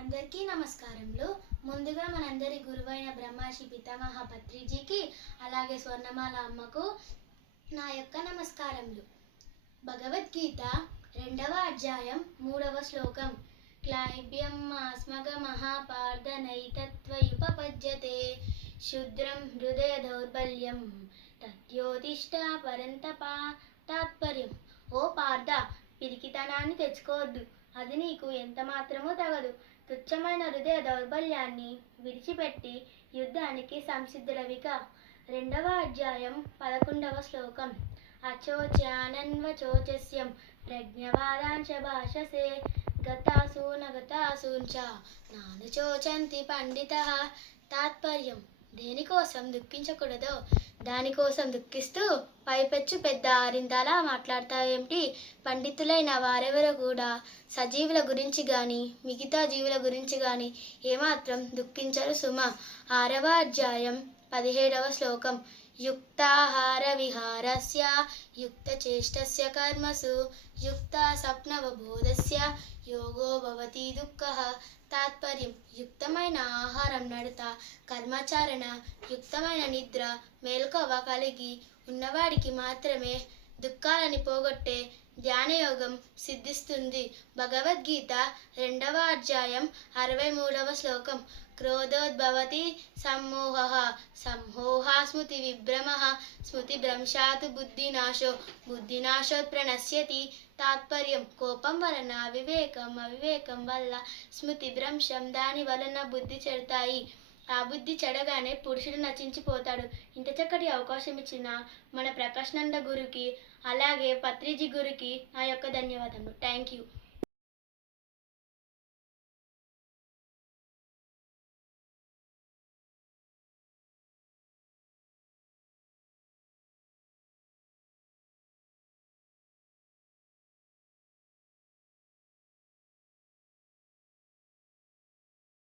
అందరికీ నమస్కారములు. ముందుగా మనందరి గురువైన బ్రహ్మాషి పితామహ పత్రిజీకి అలాగే స్వర్ణమాల అమ్మకు నా యొక్క నమస్కారములు. భగవద్గీత రెండవ అధ్యాయం మూడవ శ్లోకం. క్లైబ్యం ఆస్మగ మహాపార్థ నైతత్వయుపపద్యతే శుద్రం హృదయ దౌర్బల్యం తద్యోతిష్ట పరంతపా తాత్పర్యం. ఓ పార్థ పిరికితనాన్ని తెచ్చుకోవద్దు. అది నీకు ఎంత మాత్రమూ తగదు. తుచ్చమైన హృదయ దౌర్బల్యాన్ని విడిచిపెట్టి యుద్ధానికి సంసిద్ధులవిక. రెండవ అధ్యాయం పదకొండవ శ్లోకం. అచోచానన్వచోచస్యం ప్రజ్ఞవాదాంశ భాషసే. గతాసూనగతాసూంచ. నాను చోచంతి పండిత. తాత్పర్యం దేనికోసం దుఃఖించకూడదో దానికోసం దుఃఖిస్తూ పైపెచ్చు పెద్ద ఆరిందాలా మాట్లాడతావేమిటి? పండితులైన వారెవరో కూడా సజీవుల గురించి కానీ మిగతా జీవుల గురించి కానీ ఏమాత్రం దుఃఖించరు సుమ. ఆరవ అధ్యాయం పదిహేడవ శ్లోకం. యుక్తాహార విహారస్య యుక్తచేష్టస్య కర్మసు యుక్త స్వప్నవబోధస్య యోగో భవతి దుఃఖ తాత్పర్యం యుక్తమైన ఆహారం నడత కర్మచారణ యుక్తమైన నిద్ర మేల్కొవ కలిగి ఉన్నవాడికి మాత్రమే దుఃఖాలని పోగొట్టే ధ్యానయోగం సిద్ధిస్తుంది. భగవద్గీత రెండవ అధ్యాయం అరవై మూడవ శ్లోకం. క్రోధోద్భవతి సమ్మోహ సంమోహ స్మృతి విభ్రమ స్మృతి భ్రంశాత్ బుద్ధినాశో బుద్ధినాశోత్ ప్రణశ్యతి తాత్పర్యం. కోపం వలన వివేకం అవివేకం వల్ల స్మృతి భ్రంశం దాని వలన బుద్ధి చెడతాయి ఆ బుద్ధి చెడగానే పురుషుడు నచించిపోతాడు ఇంత చక్కటి అవకాశం ఇచ్చిన మన ప్రకాశనంద గురుకి అలాగే పత్రిజీ గురుకి నా యొక్క ధన్యవాదములు. Thank you